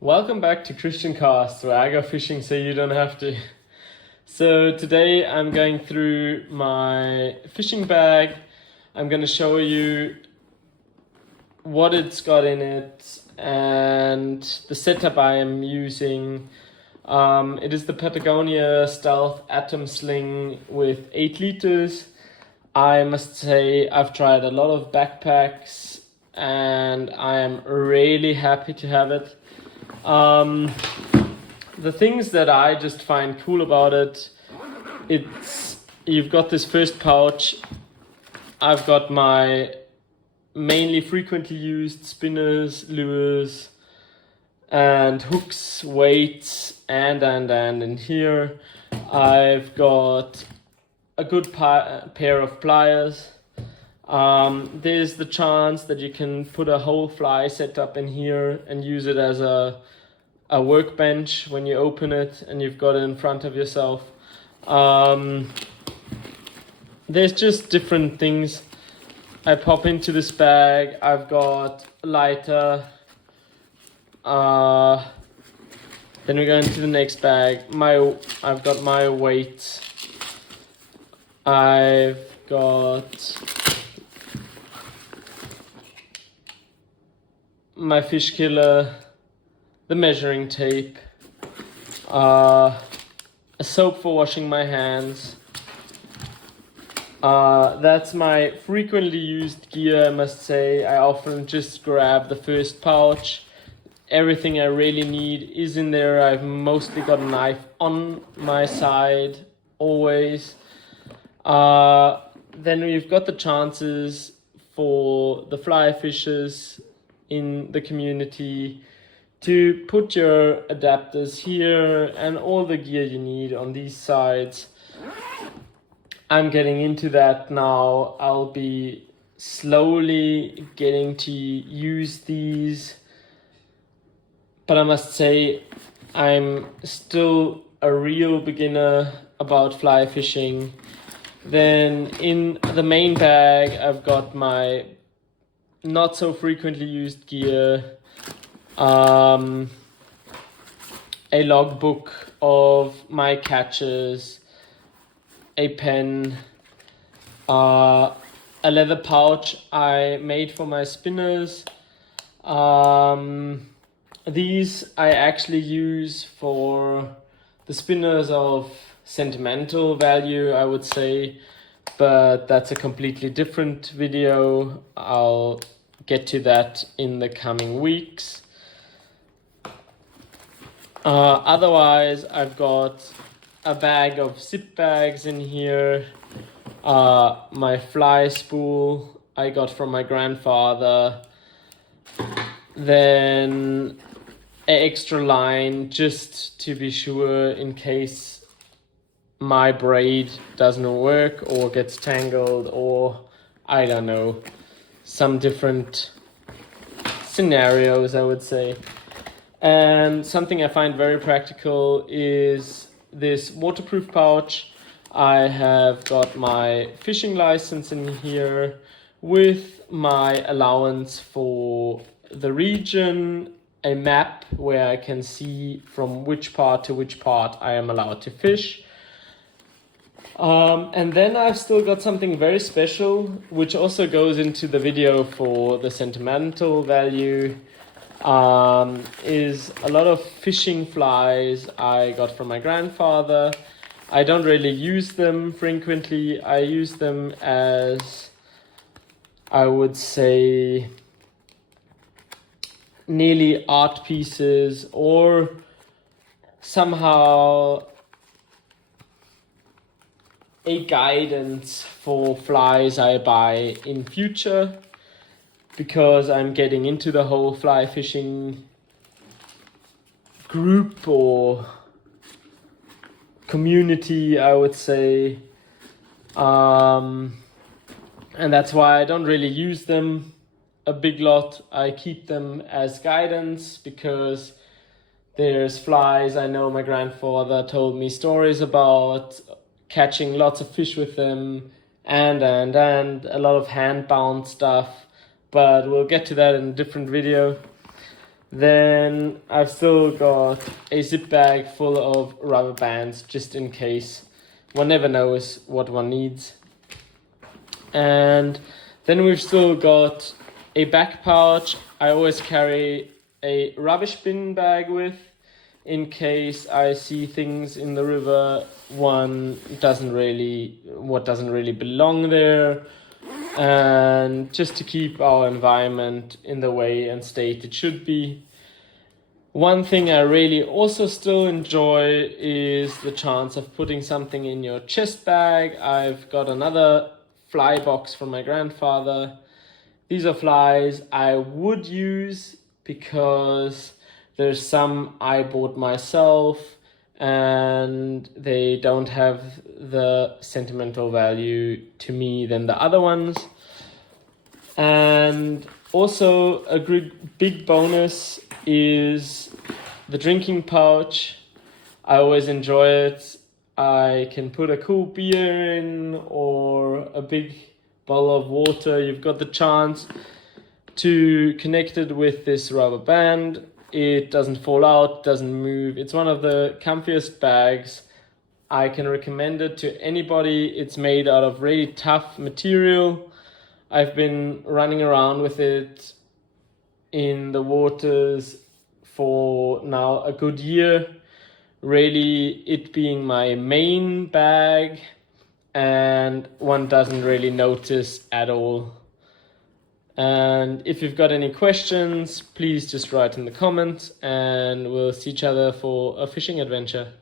Welcome back to Christian Casts, where I go fishing so you don't have to. So today I'm going through my fishing bag. I'm going to show you what it's got in it and the setup I am using. It is the Patagonia Stealth Atom Sling with 8 liters. I must say I've tried a lot of backpacks and I am really happy to have it. The things that I just find cool about it, you've got this first pouch. I've got my mainly frequently used spinners, lures, and hooks, weights, and in here I've got a good pair of pliers. There's the chance that you can put a whole fly setup in here and use it as a workbench when you open it and you've got it in front of yourself. There's just different things. I pop into this bag. I've got a lighter. Then we go into the next bag. I've got my weight. I've got my fish killer, the measuring tape, a soap for washing my hands. That's my frequently used gear, I must say. I often just grab the first pouch. Everything I really need is in there. I've mostly got a knife on my side, always. Then we've got the chances for the fly fishers in the community to put your adapters here and all the gear you need on these sides. I'm getting into that now. I'll be slowly getting to use these, but I must say I'm still a real beginner about fly fishing. Then in the main bag I've got my not so frequently used gear, a logbook of my catches, a pen, a leather pouch I made for my spinners. These I actually use for the spinners of sentimental value, I would say, but that's a completely different video. I'll get to that in the coming weeks. Otherwise, I've got a bag of zip bags in here, my fly spool I got from my grandfather, then an extra line just to be sure in case my braid doesn't work or gets tangled, or I don't know, some different scenarios, I would say. And something I find very practical is this waterproof pouch. I have got my fishing license in here with my allowance for the region, a map where I can see from which part to which part I am allowed to fish. And then I've still got something very special, which also goes into the video for the sentimental value, is a lot of fishing flies I got from my grandfather. I don't really use them frequently. I use them as, I would say, nearly art pieces or somehow a guidance for flies I buy in future, because I'm getting into the whole fly fishing group or community, I would say. And that's why I don't really use them a big lot. I keep them as guidance because there's flies I know my grandfather told me stories about, catching lots of fish with them, and a lot of hand-bound stuff, but we'll get to that in a different video. Then I've still got a zip bag full of rubber bands just in case. One never knows what one needs. And then we've still got a back pouch. I always carry a rubbish bin bag with in case I see things in the river what doesn't really belong there, and just to keep our environment in the way and state it should be. One thing I really also still enjoy is the chance of putting something in your chest bag. I've got another fly box from my grandfather. These are flies I would use because there's some I bought myself and they don't have the sentimental value to me than the other ones. And also a big bonus is the drinking pouch. I always enjoy it. I can put a cool beer in or a big bottle of water. You've got the chance to connect it with this rubber band. It doesn't fall out, doesn't move. It's one of the comfiest bags. I can recommend it to anybody. It's made out of really tough material. I've been running around with it in the waters for now a good year. Really, it being my main bag, and one doesn't really notice at all. And if you've got any questions, please just write in the comments and we'll see each other for a fishing adventure.